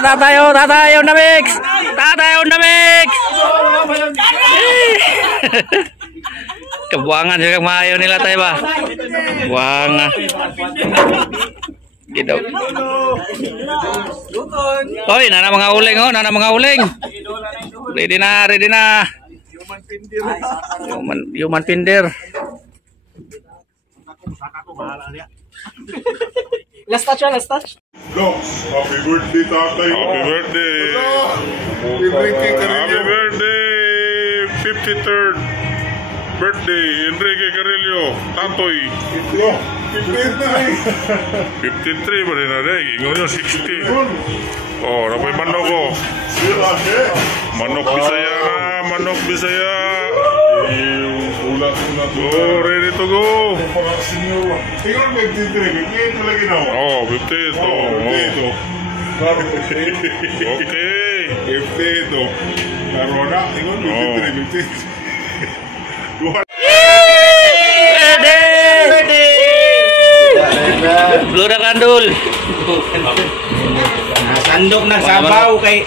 Tatay on the mix. Tatay on the mix. Kebuangan juga maayo nila tayo ba? Buanga. Gitu. Oy, nana mga uling oh, nana mga uling. Ready na. Human pinder. Last touch. Go. Happy birthday, tatay. Happy birthday. Happy birthday. 53rd birthday, Enrique Carrillo. Tatoy. 53 ba rin na rin? Ingon nyo, 60. Oh, napay manok ko. Manok Bisaya na. Manok Bisaya. Ulat. Oh, ready to go. Tingnan 53 lagi na. Oh, 50 to. Okay. 50 to. Karona, tingnan 53. Blue na kandul. Sandok na sabaw kay